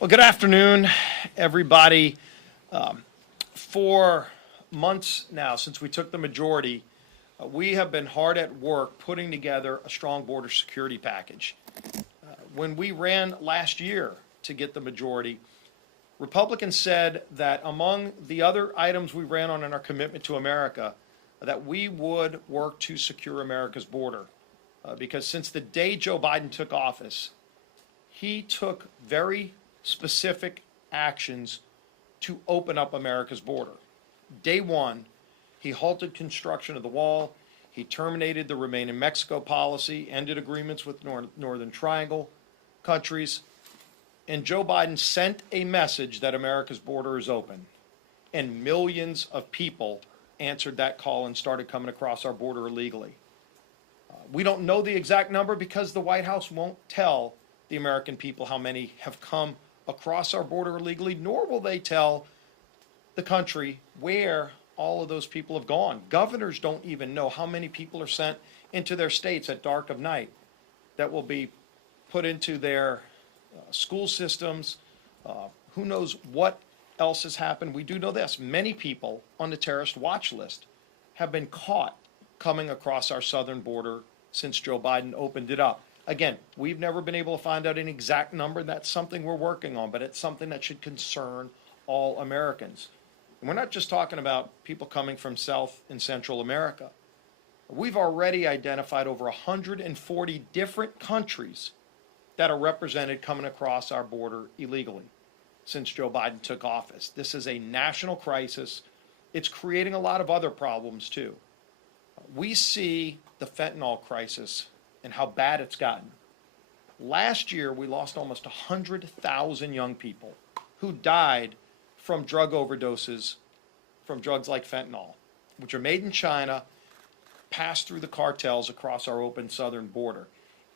Well, good afternoon, everybody. For months now, since we took the majority, we have been hard at work putting together a strong border security package. When we ran last year to get the majority, Republicans said that among the other items we ran on in our commitment to America, that we would work to secure America's border. Because since the day Joe Biden took office, he took very specific actions to open up America's border. Day one, he halted construction of the wall. He terminated the Remain in Mexico policy, ended agreements with Northern Triangle countries. And Joe Biden sent a message that America's border is open. And millions of people answered that call and started coming across our border illegally. We don't know the exact number because the White House won't tell the American people how many have come across our border illegally, nor will they tell the country where all of those people have gone. Governors don't even know how many people are sent into their states at dark of night that will be put into their school systems. Who knows what else has happened? We do know this. Many people on the terrorist watch list have been caught coming across our southern border since Joe Biden opened it up. Again, we've never been able to find out an exact number. That's something we're working on, but it's something that should concern all Americans. And we're not just talking about people coming from South and Central America. We've already identified over 140 different countries that are represented coming across our border illegally since Joe Biden took office. This is a national crisis. It's creating a lot of other problems too. We see the fentanyl crisis and how bad it's gotten. Last year, we lost almost 100,000 young people who died from drug overdoses from drugs like fentanyl, which are made in China, pass through the cartels across our open southern border.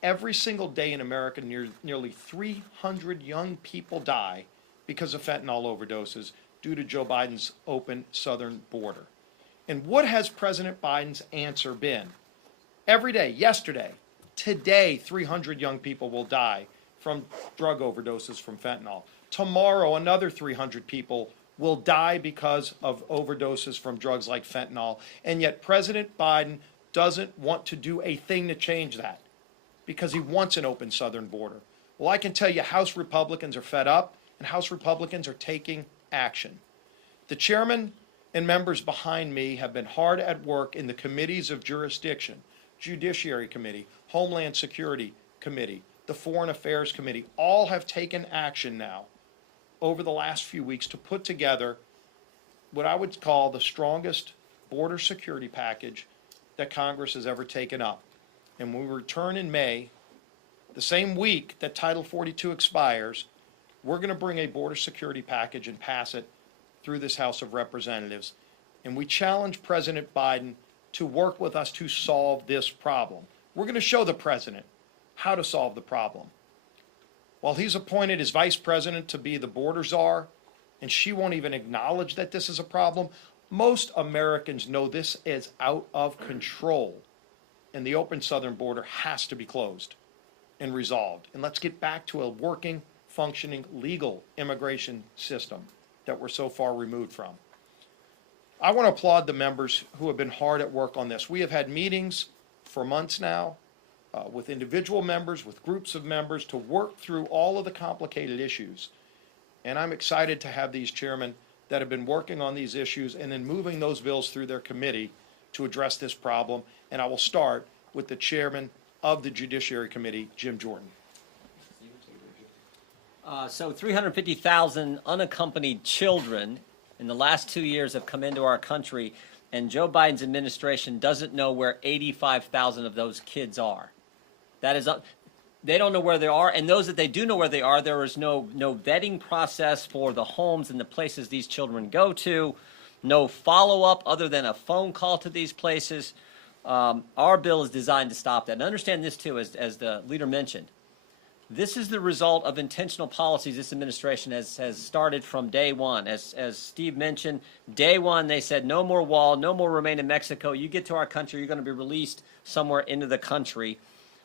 Every single day in America, nearly 300 young people die because of fentanyl overdoses due to Joe Biden's open southern border. And what has President Biden's answer been? Every day, yesterday, today, 300 young people will die from drug overdoses from fentanyl. Tomorrow, another 300 people will die because of overdoses from drugs like fentanyl. And yet President Biden doesn't want to do a thing to change that because he wants an open southern border. Well, I can tell you House Republicans are fed up and House Republicans are taking action. The chairman and members behind me have been hard at work in the committees of jurisdiction, Judiciary Committee, Homeland Security Committee, the Foreign Affairs Committee, all have taken action now over the last few weeks to put together what I would call the strongest border security package that Congress has ever taken up. And when we return in May, the same week that Title 42 expires, we're going to bring a border security package and pass it through this House of Representatives. And we challenge President Biden to work with us to solve this problem. We're going to show the president how to solve the problem. While he's appointed his vice president to be the border czar, and she won't even acknowledge that this is a problem, most Americans know this is out of control, and the open southern border has to be closed and resolved. And let's get back to a working, functioning, legal immigration system that we're so far removed from. I want to applaud the members who have been hard at work on this. We have had meetings for months now with individual members, with groups of members to work through all of the complicated issues. And I'm excited to have these chairmen that have been working on these issues and then moving those bills through their committee to address this problem. And I will start with the chairman of the Judiciary Committee, Jim Jordan. So 350,000 unaccompanied children in the last 2 years have come into our country, and Joe Biden's administration doesn't know where 85,000 of those kids are. That is, they don't know where they are, and those that they do know where they are, there is no vetting process for the homes and the places these children go to, no follow-up other than a phone call to these places. Our bill is designed to stop that. And understand this, too, as the leader mentioned. This is the result of intentional policies this administration has started from day one. As Steve mentioned, day one they said no more wall, no more remain in Mexico. You get to our country, you're going to be released somewhere into the country.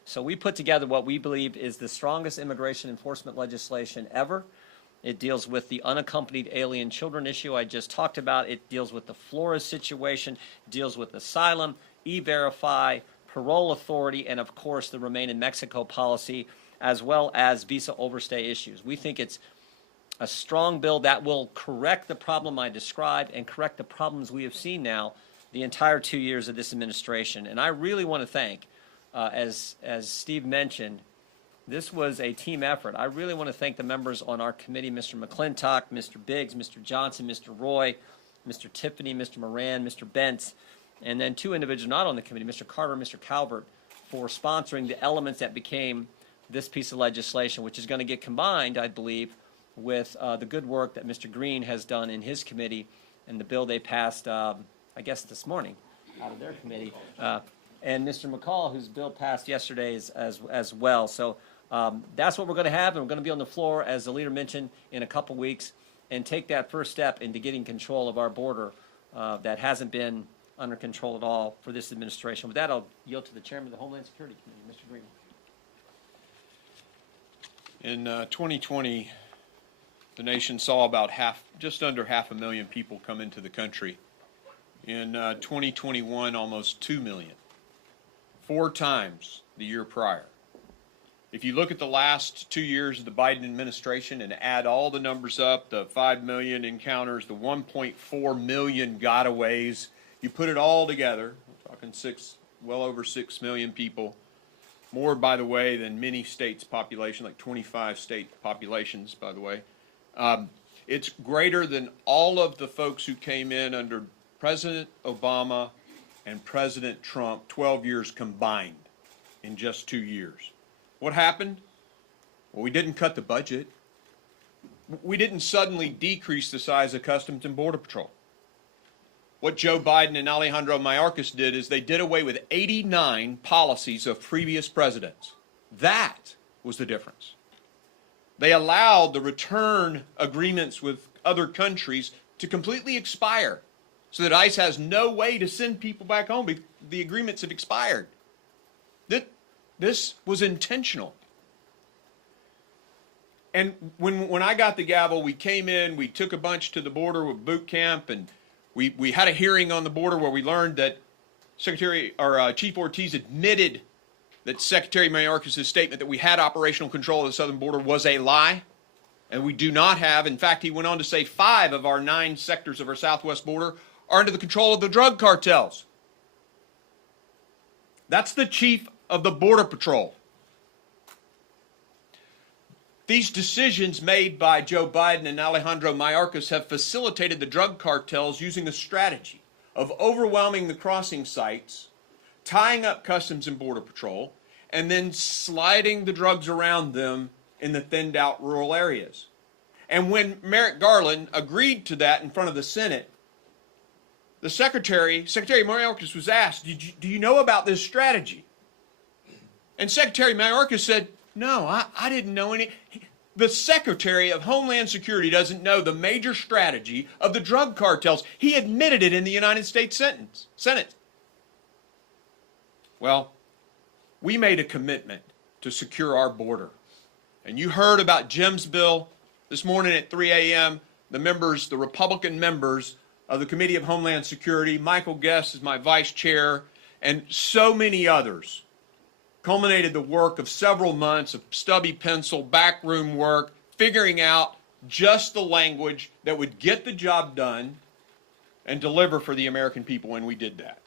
So we put together what we believe is the strongest immigration enforcement legislation ever. It deals with the unaccompanied alien children issue I just talked about. It deals with the Flores situation, deals with asylum, E-Verify, parole authority, and of course the Remain in Mexico policy, as well as visa overstay issues. We think it's a strong bill that will correct the problem I described and correct the problems we have seen now the entire 2 years of this administration. And I really want to thank, as Steve mentioned, this was a team effort. I really want to thank the members on our committee, Mr. McClintock, Mr. Biggs, Mr. Johnson, Mr. Roy, Mr. Tiffany, Mr. Moran, Mr. Bentz, and then two individuals not on the committee, Mr. Carter and Mr. Calvert, for sponsoring the elements that became this piece of legislation, which is going to get combined, I believe, with the good work that Mr. Green has done in his committee and the bill they passed, I guess, this morning out of their committee, and Mr. McCall, whose bill passed yesterday as well. So that's what we're going to have, and we're going to be on the floor, as the leader mentioned, in a couple weeks, and take that first step into getting control of our border that hasn't been under control at all for this administration. With that, I'll yield to the chairman of the Homeland Security Committee, Mr. Green. In 2020, the nation saw about just under 500,000 people come into the country. In 2021, almost 2 million, 4 times the year prior. If you look at the last 2 years of the Biden administration and add all the numbers up, the 5 million encounters, the 1.4 million gotaways, you put it all together, we're talking well over 6 million people, more, by the way, than many states' population, like 25 state populations, by the way. It's greater than all of the folks who came in under President Obama and President Trump, 12 years combined in just 2 years. What happened? Well, we didn't cut the budget. We didn't suddenly decrease the size of Customs and Border Patrol. What Joe Biden and Alejandro Mayorkas did is they did away with 89 policies of previous presidents. That was the difference. They allowed the return agreements with other countries to completely expire so that ICE has no way to send people back home because the agreements have expired. This was intentional. And when I got the gavel, we came in, we took a bunch to the border with boot camp, and we had a hearing on the border where we learned that Chief Ortiz admitted that Secretary Mayorkas' statement that we had operational control of the southern border was a lie, and we do not have. In fact, he went on to say 5 of our 9 sectors of our southwest border are under the control of the drug cartels. That's the chief of the Border Patrol. These decisions made by Joe Biden and Alejandro Mayorkas have facilitated the drug cartels using a strategy of overwhelming the crossing sites, tying up Customs and Border Patrol, and then sliding the drugs around them in the thinned out rural areas. And when Merrick Garland agreed to that in front of the Senate, the Secretary Mayorkas was asked, do you know about this strategy? And Secretary Mayorkas said, no, I didn't know any. The Secretary of Homeland Security doesn't know the major strategy of the drug cartels. He admitted it in the United States Senate. Well, we made a commitment to secure our border. And you heard about Jim's bill this morning at 3 a.m. The Republican members of the Committee of Homeland Security, Michael Guest is my vice chair, and so many others, culminated the work of several months of stubby pencil, backroom work, figuring out just the language that would get the job done and deliver for the American people, and we did that.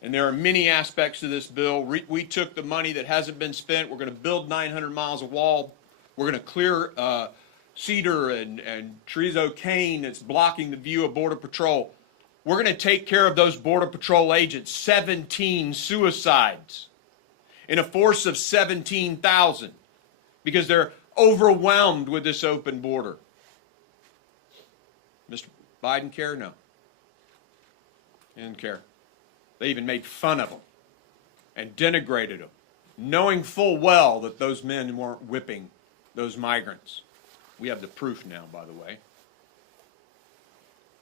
And there are many aspects to this bill. We took the money that hasn't been spent. We're going to build 900 miles of wall. We're going to clear cedar and Chorizo cane that's blocking the view of Border Patrol. We're going to take care of those Border Patrol agents. 17 suicides in a force of 17,000 because they're overwhelmed with this open border. Mr. Biden care? No. He didn't care. They even made fun of them and denigrated them, knowing full well that those men weren't whipping those migrants. We have the proof now, by the way.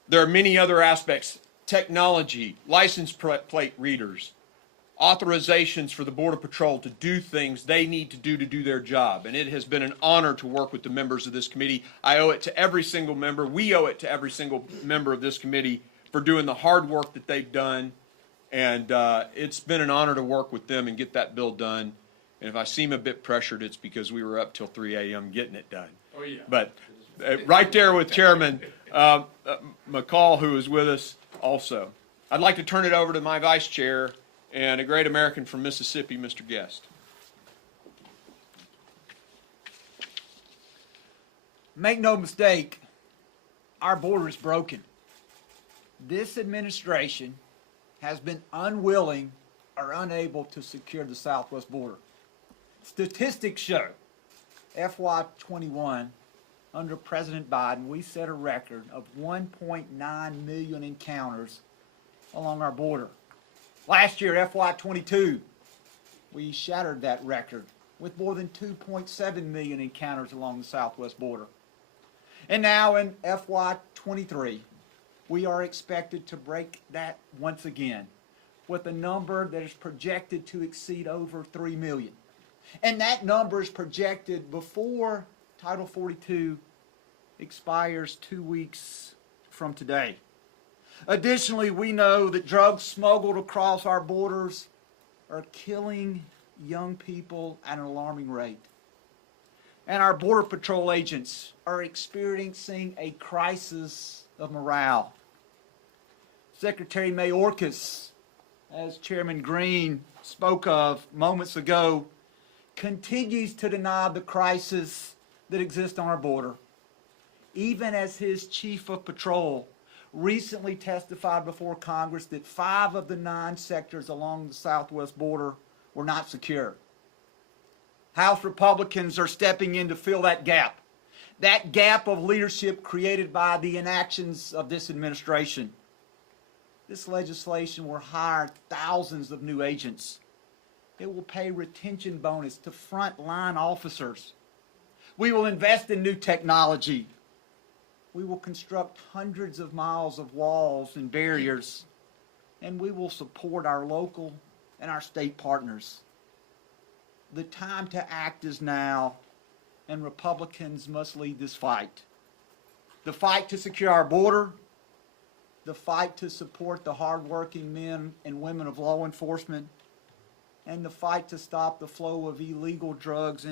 There are many other aspects: technology, license plate readers, authorizations for the Border Patrol to do things they need to do their job. And it has been an honor to work with the members of this committee. I owe it to every single member. We owe it to every single member of this committee for doing the hard work that they've done. And it's been an honor to work with them and get that bill done. And if I seem a bit pressured, it's because we were up till 3 a.m. getting it done. Oh, yeah. But right there with Chairman McCall, who is with us also. I'd like to turn it over to my vice chair and a great American from Mississippi, Mr. Guest. Make no mistake, our border is broken. This administration has been unwilling or unable to secure the southwest border. Statistics show FY21, under President Biden, we set a record of 1.9 million encounters along our border. Last year, FY22, we shattered that record with more than 2.7 million encounters along the southwest border. And now in FY23, we are expected to break that once again with a number that is projected to exceed over 3 million. And that number is projected before Title 42 expires 2 weeks from today. Additionally, we know that drugs smuggled across our borders are killing young people at an alarming rate. And our Border Patrol agents are experiencing a crisis of morale. Secretary Mayorkas, as Chairman Green spoke of moments ago, continues to deny the crisis that exists on our border, even as his chief of patrol recently testified before Congress that 5 of the 9 sectors along the southwest border were not secure. House Republicans are stepping in to fill that gap of leadership created by the inactions of this administration. This legislation will hire thousands of new agents. It will pay retention bonus to frontline officers. We will invest in new technology. We will construct hundreds of miles of walls and barriers, and we will support our local and our state partners. The time to act is now, and Republicans must lead this fight. The fight to secure our border, the fight to support the hardworking men and women of law enforcement, and the fight to stop the flow of illegal drugs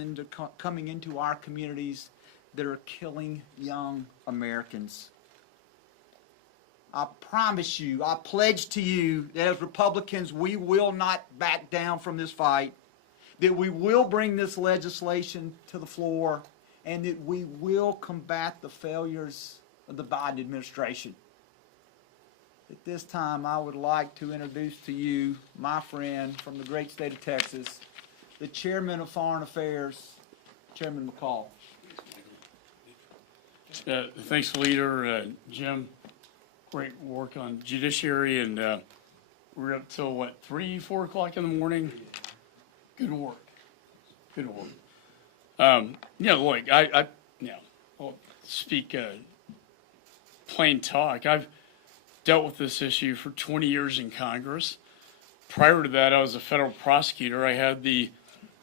coming into our communities that are killing young Americans. I promise you, I pledge to you that as Republicans, we will not back down from this fight, that we will bring this legislation to the floor, and that we will combat the failures of the Biden administration. At this time, I would like to introduce to you my friend from the great state of Texas, the Chairman of Foreign Affairs, Chairman McCall. Thanks, Leader. Jim, great work on Judiciary, and we're up till, what, 3, 4 o'clock in the morning? Good work. Good work. Look, I'll speak plain talk. I've dealt with this issue for 20 years in Congress. Prior to that, I was a federal prosecutor. I had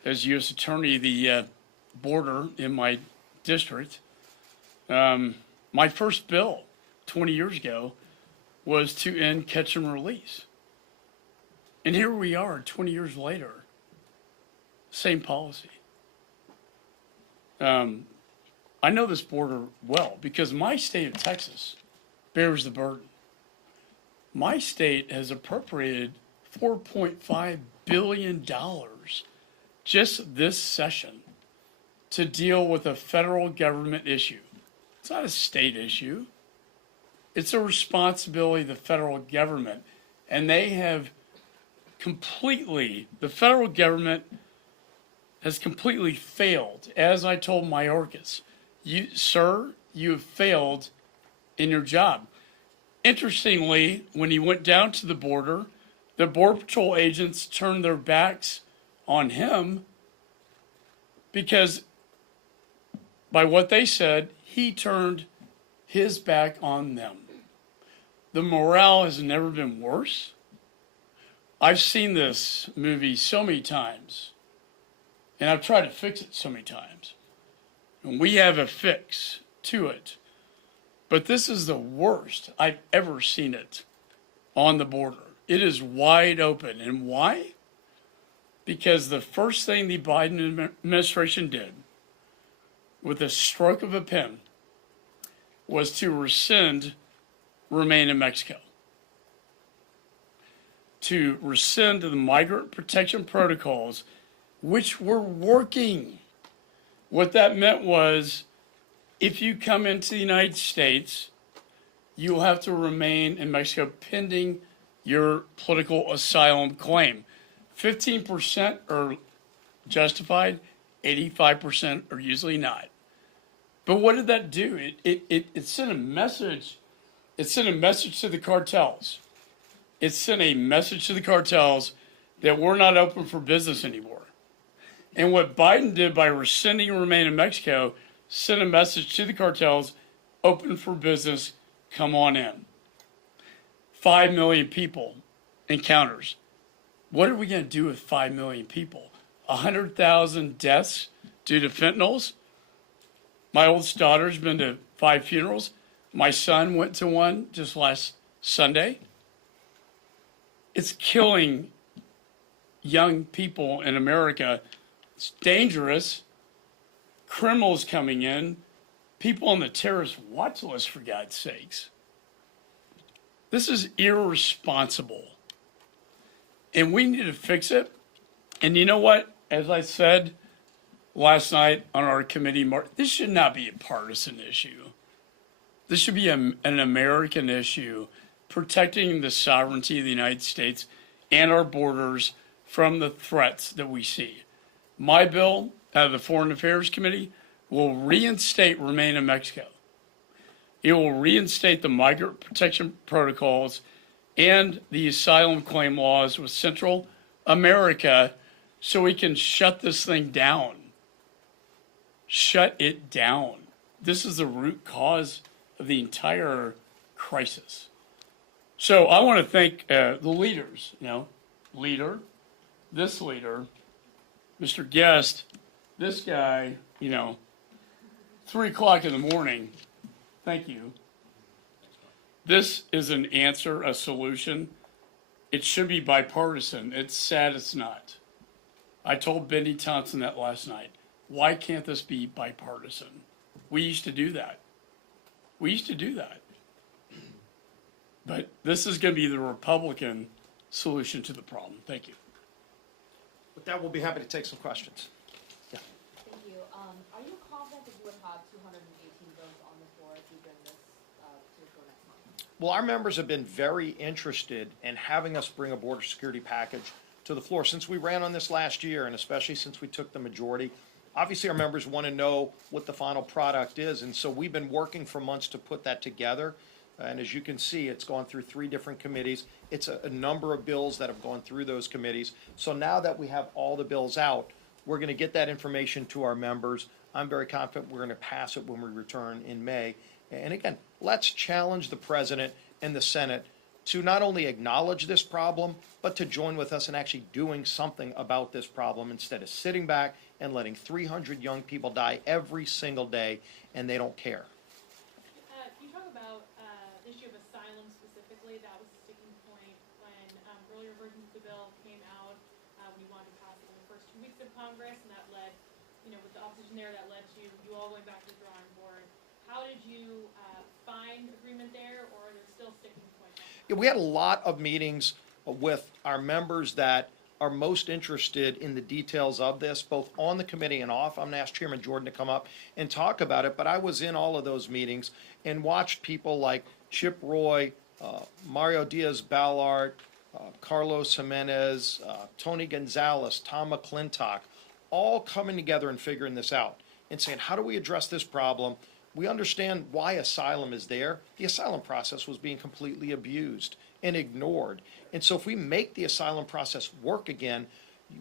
as U.S. Attorney, the border in my district. My first bill 20 years ago was to end catch and release. And here we are 20 years later, same policy. I know this border well because my state of Texas bears the burden. My state has appropriated $4.5 billion just this session to deal with a federal government issue. It's not a state issue. It's a responsibility of the federal government. And they have the federal government has completely failed. As I told Mayorkas, sir, you have failed in your job. Interestingly, when he went down to the Border Patrol agents turned their backs on him because, by what they said, he turned his back on them. The morale has never been worse. I've seen this movie so many times, and I've tried to fix it so many times. And we have a fix to it. But this is the worst I've ever seen it on the border. It is wide open. And why? Because the first thing the Biden administration did with a stroke of a pen was to rescind Remain in Mexico, to rescind the migrant protection protocols, which were working. What that meant was, if you come into the United States, you will have to remain in Mexico pending your political asylum claim. 15% are justified, 85% are usually not. But what did that do? It sent a message. It sent a message to the cartels. It sent a message to the cartels that we're not open for business anymore. And what Biden did by rescinding Remain in Mexico sent a message to the cartels, open for business, come on in. 5 million people encounters. What are we going to do with 5 million people? 100,000 deaths due to fentanyls? My oldest daughter's been to 5 funerals. My son went to one just last Sunday. It's killing young people in America. It's dangerous. Criminals coming in. People on the terrorist watch list, for God's sakes. This is irresponsible. And we need to fix it. And you know what? As I said last night on our committee, this should not be a partisan issue. This should be an American issue, protecting the sovereignty of the United States and our borders from the threats that we see. My bill out of the Foreign Affairs Committee will reinstate Remain in Mexico. It will reinstate the migrant protection protocols and the asylum claim laws with Central America so we can shut this thing down. Shut it down. This is the root cause of the entire crisis. So I want to thank the leaders, leader, this leader, Mr. Guest, this guy, 3 o'clock in the morning. Thank you. This is an answer, a solution. It should be bipartisan. It's sad it's not. I told Benny Thompson that last night. Why can't this be bipartisan? We used to do that. But this is going to be the Republican solution to the problem. Thank you. With that, we'll be happy to take some questions. Thank you. Are you confident that you would have 218 votes on the floor if you bring this to the floor next month? Well, our members have been very interested in having us bring a border security package to the floor. Since we ran on this last year, and especially since we took the majority, obviously our members want to know what the final product is. And so we've been working for months to put that together. And as you can see, it's gone through 3 different committees. It's a number of bills that have gone through those committees. So now that we have all the bills out, we're going to get that information to our members. I'm very confident we're going to pass it when we return in May. And again, let's challenge the president and the Senate to not only acknowledge this problem, but to join with us in actually doing something about this problem instead of sitting back and letting 300 young people die every single day and they don't care. Can you talk about the issue of asylum specifically? That was a sticking point when earlier versions of the bill came out, when you wanted to pass it in the first 2 weeks of Congress, and that led, with the opposition there, that led to you all going back to the drawing board. How did you find agreement there, or are there still sticking points? Yeah, we had a lot of meetings with our members that are most interested in the details of this, both on the committee and off. I'm going to ask Chairman Jordan to come up and talk about it, but I was in all of those meetings and watched people like Chip Roy, Mario Diaz-Balart, Carlos Jimenez, Tony Gonzalez, Tom McClintock, all coming together and figuring this out and saying, how do we address this problem? We understand why asylum is there. The asylum process was being completely abused and ignored. And so if we make the asylum process work again,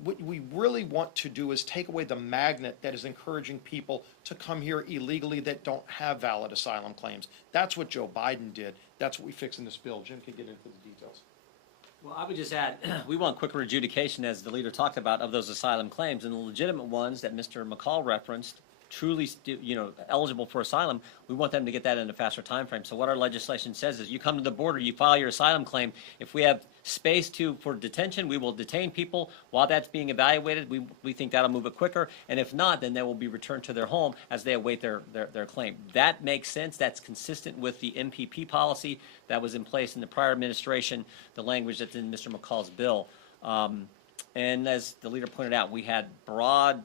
what we really want to do is take away the magnet that is encouraging people to come here illegally that don't have valid asylum claims. That's what Joe Biden did. That's what we fixed in this bill. Jim can get into the details. Well, I would just add, we want quicker adjudication, as the leader talked about, of those asylum claims, and the legitimate ones that Mr. McCall referenced, truly, eligible for asylum, we want them to get that in a faster time frame. So what our legislation says is, you come to the border, you file your asylum claim. If we have space for detention, we will detain people while that's being evaluated. We think that'll move it quicker, and if not, then they will be returned to their home as they await their claim. That makes sense. That's consistent with the MPP policy that was in place in the prior administration, the language that's in Mr. McCall's bill. And as the leader pointed out, we had broad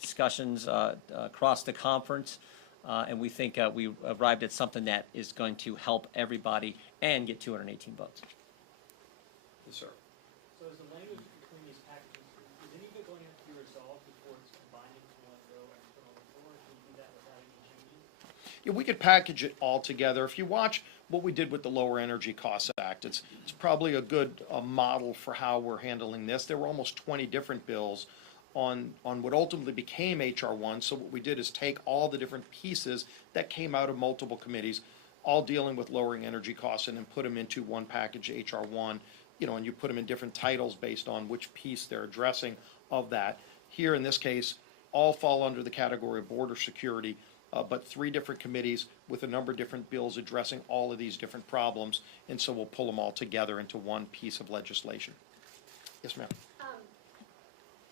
discussions across the conference, and we think we arrived at something that is going to help everybody and get 218 votes. Yes, sir. So is the language between these packages, is any of it going to have to be resolved before it's combining to one bill and put on the floor? Can you do that without any changes? Yeah, we could package it all together. If you watch what we did with the Lower Energy Costs Act, it's probably a good model for how we're handling this. There were almost 20 different bills on what ultimately became H.R. 1. So what we did is take all the different pieces that came out of multiple committees, all dealing with lowering energy costs, and then put them into one package, H.R. 1, and you put them in different titles based on which piece they're addressing of that. Here, in this case, all fall under the category of border security, but 3 different committees with a number of different bills addressing all of these different problems, and so we'll pull them all together into one piece of legislation. Yes, ma'am.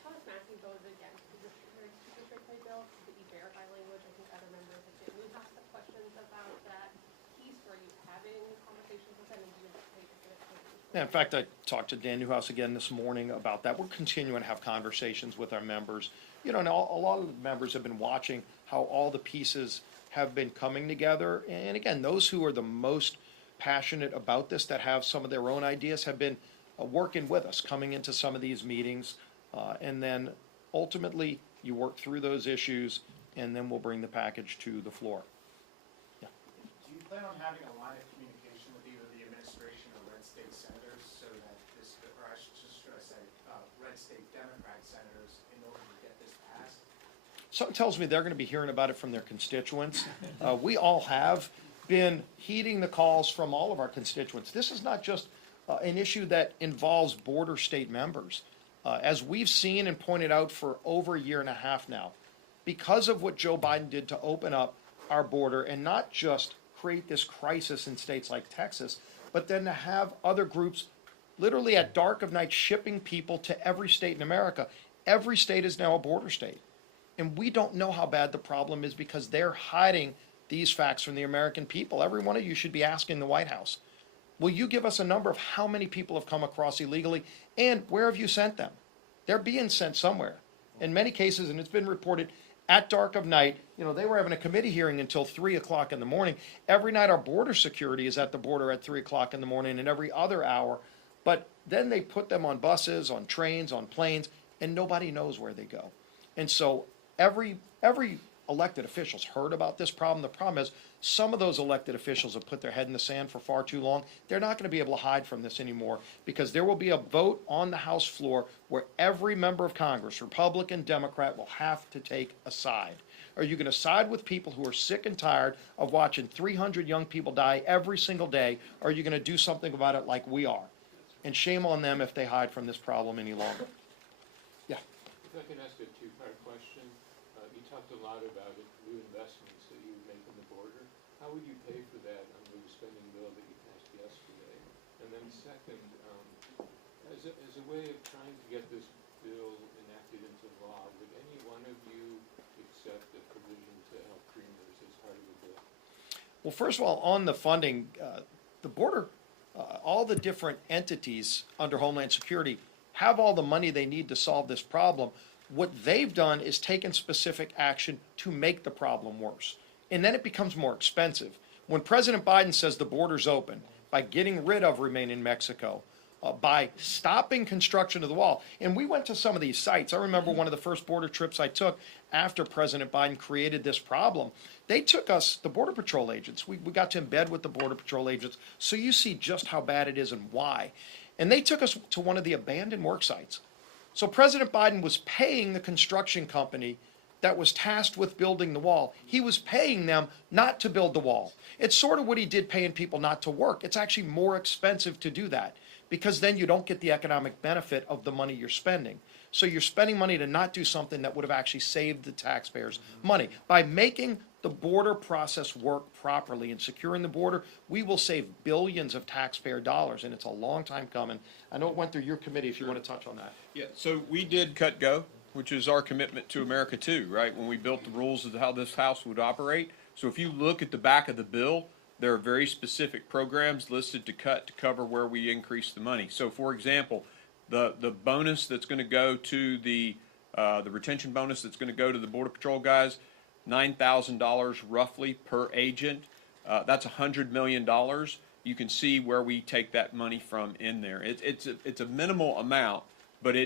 Thomas Massey voted against the Judiciary bill, the E-Verify language. I think other members have been, we've asked the questions about that piece. Were you having conversations with them, and do you anticipate it's going to change? Yeah, in fact, I talked to Dan Newhouse again this morning about that. We're continuing to have conversations with our members. And a lot of the members have been watching how all the pieces have been coming together. And again, those who are the most passionate about this, that have some of their own ideas, have been working with us, coming into some of these meetings. And then ultimately, you work through those issues, and then we'll bring the package to the floor. Do you plan on having a line of communication with either the administration or red state senators so that this, or I should say, red state Democrat senators in order to get this passed? Something tells me they're going to be hearing about it from their constituents. We all have been heeding the calls from all of our constituents. This is not just an issue that involves border state members. As we've seen and pointed out for over a year and a half now, because of what Joe Biden did to open up our border and not just create this crisis in states like Texas, but then to have other groups literally at dark of night shipping people to every state in America. Every state is now a border state. And we don't know how bad the problem is because they're hiding these facts from the American people. Every one of you should be asking the White House, will you give us a number of how many people have come across illegally, and where have you sent them? They're being sent somewhere. In many cases, and it's been reported, at dark of night, they were having a committee hearing until 3 o'clock in the morning. Every night our border security is at the border at 3 o'clock in the morning and every other hour. But then they put them on buses, on trains, on planes, and nobody knows where they go. And so every elected official's heard about this problem. The problem is some of those elected officials have put their head in the sand for far too long. They're not going to be able to hide from this anymore because there will be a vote on the House floor where every member of Congress, Republican, Democrat, will have to take a side. Are you going to side with people who are sick and tired of watching 300 young people die every single day? Or are you going to do something about it like we are? And shame on them if they hide from this problem any longer. Yeah. If I can ask a two-part question. You talked a lot about new investments that you would make in the border. How would you pay for that under the spending bill that you passed yesterday? And then second, as a way of trying to get this bill enacted into law, would any one of you accept a provision to help dreamers as part of the bill? Well, first of all, on the funding, the border, all the different entities under Homeland Security have all the money they need to solve this problem. What they've done is taken specific action to make the problem worse. And then it becomes more expensive. When President Biden says the border's open, by getting rid of Remain in Mexico, by stopping construction of the wall, and we went to some of these sites. I remember one of the first border trips I took after President Biden created this problem. They took us, the Border Patrol agents, we got to embed with the Border Patrol agents, so you see just how bad it is and why. And they took us to one of the abandoned work sites. So President Biden was paying the construction company that was tasked with building the wall. He was paying them not to build the wall. It's sort of what he did paying people not to work. It's actually more expensive to do that because then you don't get the economic benefit of the money you're spending. So you're spending money to not do something that would have actually saved the taxpayers money. By making the border process work properly and securing the border, we will save billions of taxpayer dollars, and it's a long time coming. I know it went through your committee, if you want to touch on that. Yeah, so we did cut go, which is our commitment to America too, right? When we built the rules of how this House would operate. So if you look at the back of the bill, there are very specific programs listed to cut to cover where we increase the money. So for example, the bonus that's going to go to the retention bonus that's going to go to the Border Patrol guys, $9,000 roughly per agent. That's $100 million. You can see where we take that money from in there. It's a minimal amount, but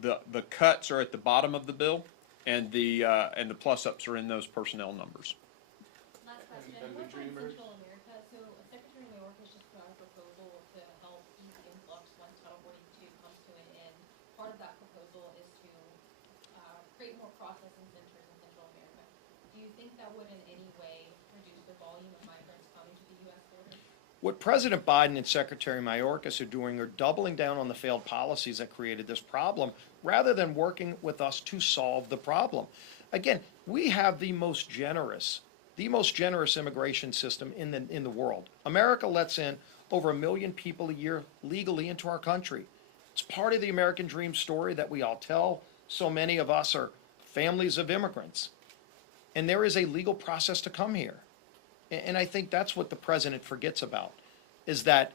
the cuts are at the bottom of the bill, and the plus ups are in those personnel numbers. Last question, And the what about Dreamers? Central America? So Secretary Mayorkas just put out a proposal to help ease the influx once Title 42 comes to an end. Part of that proposal is to create more processing centers in Central America. Do you think that would in any way reduce the volume of migrants coming to the U.S. border? What President Biden and Secretary Mayorkas are doing are doubling down on the failed policies that created this problem rather than working with us to solve the problem. Again, we have the most generous immigration system in the world. America lets in over 1 million people a year legally into our country. It's part of the American dream story that we all tell. So many of us are families of immigrants. And there is a legal process to come here. And I think that's what the president forgets about, is that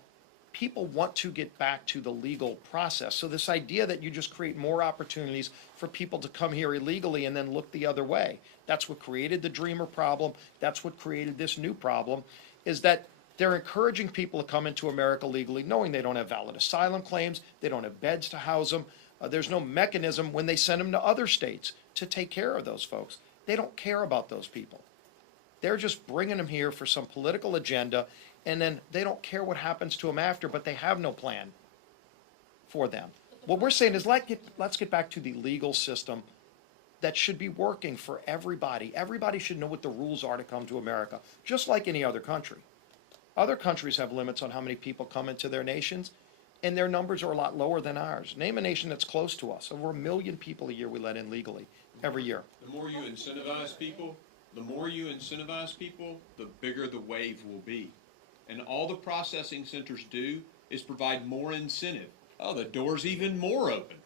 people want to get back to the legal process. So this idea that you just create more opportunities for people to come here illegally and then look the other way, that's what created the Dreamer problem. That's what created this new problem, is that they're encouraging people to come into America legally, knowing they don't have valid asylum claims, they don't have beds to house them. There's no mechanism when they send them to other states to take care of those folks. They don't care about those people. They're just bringing them here for some political agenda, and then they don't care what happens to them after, but they have no plan for them. What we're saying is let's get back to the legal system that should be working for everybody. Everybody should know what the rules are to come to America, just like any other country. Other countries have limits on how many people come into their nations, and their numbers are a lot lower than ours. Name a nation that's close to us. Over 1 million people a year we let in legally every year. The more you incentivize people, the bigger the wave will be. And all the processing centers do is provide more incentive. Oh, the door's even more open.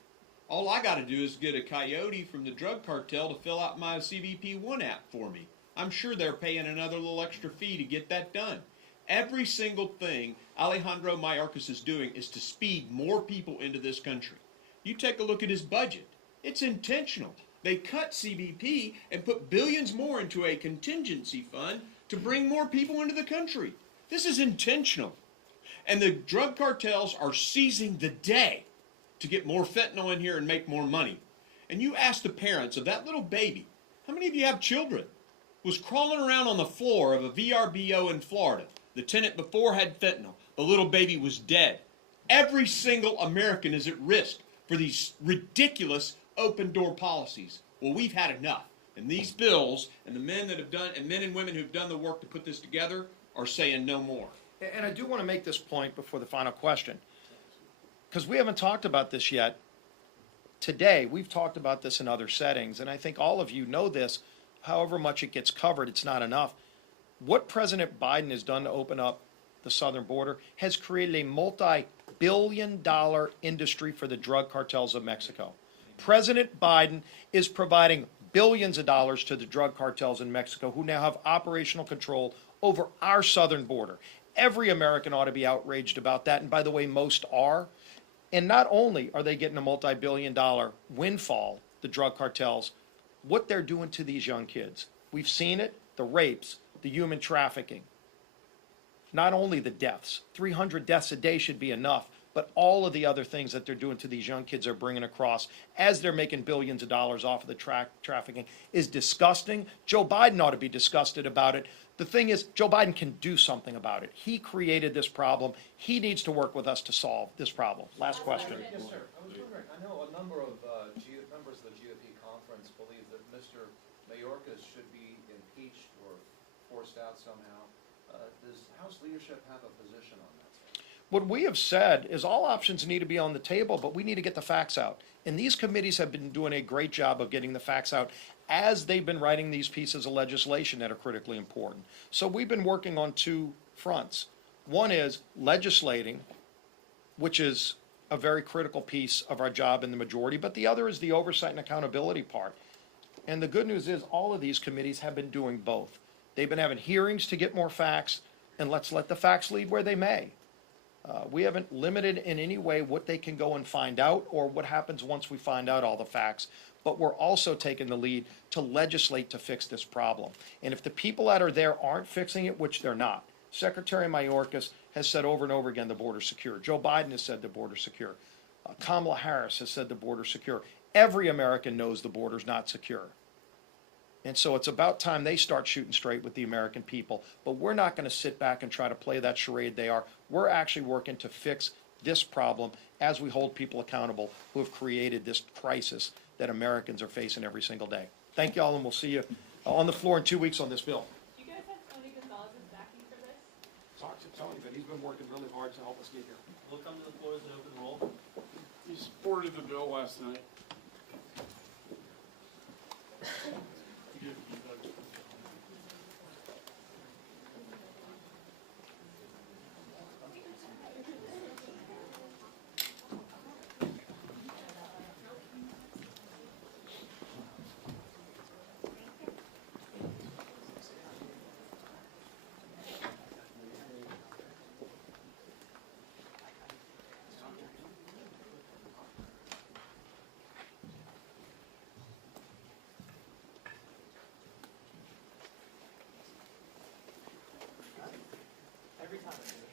All I got to do is get a coyote from the drug cartel to fill out my CBP1 app for me. I'm sure they're paying another little extra fee to get that done. Every single thing Alejandro Mayorkas is doing is to speed more people into this country. You take a look at his budget. It's intentional. They cut CBP and put billions more into a contingency fund to bring more people into the country. This is intentional. And the drug cartels are seizing the day to get more fentanyl in here and make more money. And you ask the parents of that little baby, how many of you have children, was crawling around on the floor of a VRBO in Florida. The tenant before had fentanyl. The little baby was dead. Every single American is at risk for these ridiculous open door policies. Well, we've had enough. And these bills and the men that have done, and men and women who've done the work to put this together are saying no more. And I do want to make this point before the final question, because we haven't talked about this yet. Today, we've talked about this in other settings, and I think all of you know this. However much it gets covered, it's not enough. What President Biden has done to open up the southern border has created a multi-billion-dollar industry for the drug cartels of Mexico. President Biden is providing billions of dollars to the drug cartels in Mexico, who now have operational control over our southern border. Every American ought to be outraged about that, and by the way, most are. And not only are they getting a multi-billion-dollar windfall, the drug cartels, what they're doing to these young kids. We've seen it, the rapes, the human trafficking. Not only the deaths, 300 deaths a day should be enough, but all of the other things that they're doing to these young kids are bringing across as they're making billions of dollars off of the trafficking is disgusting. Joe Biden ought to be disgusted about it. The thing is, Joe Biden can do something about it. He created this problem. He needs to work with us to solve this problem. Last question. Yes, sir. I was wondering, I know a number of members of the GOP conference believe that Mr. Mayorkas should be impeached or forced out somehow. Does House leadership have a position on that? What we have said is all options need to be on the table, but we need to get the facts out. And these committees have been doing a great job of getting the facts out as they've been writing these pieces of legislation that are critically important. So we've been working on two fronts. One is legislating, which is a very critical piece of our job in the majority, but the other is the oversight and accountability part. And the good news is all of these committees have been doing both. They've been having hearings to get more facts, and let's let the facts lead where they may. We haven't limited in any way what they can go and find out or what happens once we find out all the facts, but we're also taking the lead to legislate to fix this problem. And if the people that are there aren't fixing it, which they're not, Secretary Mayorkas has said over and over again the border's secure. Joe Biden has said the border's secure. Kamala Harris has said the border's secure. Every American knows the border's not secure. And so it's about time they start shooting straight with the American people. But we're not going to sit back and try to play that charade they are. We're actually working to fix this problem as we hold people accountable who have created this crisis that Americans are facing every single day. Thank you all, and we'll see you on the floor in 2 weeks on this bill. Do you guys have Tony Gonzalez's backing for this? Talk to Tony, but he's been working really hard to help us get here. We'll come to the floor as an open roll. He supported the bill last night. Every time.